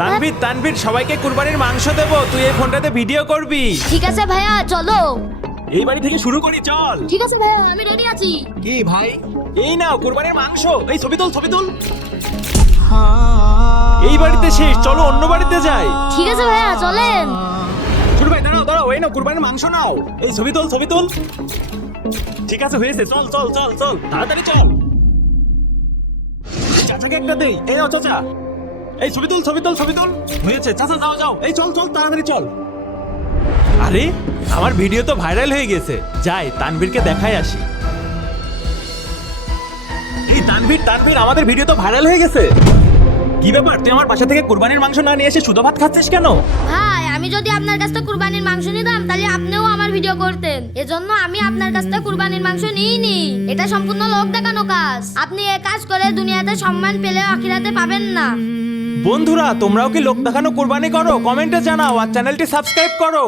তানভীর তানভীর সবাইকে কুরবানির মাংস দেবো, তুই এই ফোনটাতে ভিডিও করবি। ঠিক আছে ভাইয়া চলো। এই বাড়ি থেকে শুরু করি, চল। ঠিক আছে ভাইয়া আমি রেডি আছি। কি ভাই, এই নাও কুরবানির মাংস, এই ছবি তুল ছবি তুল। এই বাড়িতে শেষ, চলো অন্য বাড়িতে যাই। ঠিক আছে ভাইয়া চলেন। শুরু ভাই, দাঁড়াও দাঁড়াও, এই নাও কুরবানির মাংস নাও, এই ছবি তুল ছবি তুল। ঠিক আছে হয়েছে, চল চল চল চল তাড়াতাড়ি চল। চাচাকে একটা দেই, এই নাও চাচা, এই ছবি তুল ছবি তুল ছবি তুল। হয়েছে চাচা, যাও যাও, এই চল চল তাড়াতাড়ি চল। আরে আমার ভিডিও তো ভাইরাল হয়ে গেছে, যাই তানভীরকে দেখাই আসি। কি তানভীর তানভীর, আমাদের ভিডিও তো ভাইরাল হয়ে গেছে। কি ব্যাপার, তুই আমার বাসা থেকে কুরবানির মাংস না নিয়ে এসে শুধু ভাত খাচ্ছিস কেন? ভাই আমি যদি আপনার কাছ থেকে কুরবানির মাংস নিতাম তাহলে আপনিও আমার ভিডিও করতেন, এজন্য আমি আপনার কাছ থেকে কুরবানির মাংস নিইনি। এটা সম্পূর্ণ লোক দেখানো কাজ। আপনি এই কাজ করে দুনিয়াতে সম্মান পেলেও আখিরাতে পাবেন না। বন্ধুরা তোমরাও কি লোক দেখানো কুরবানি করো? কমেন্টে জানাও আর চ্যানেলটি সাবস্ক্রাইব করো।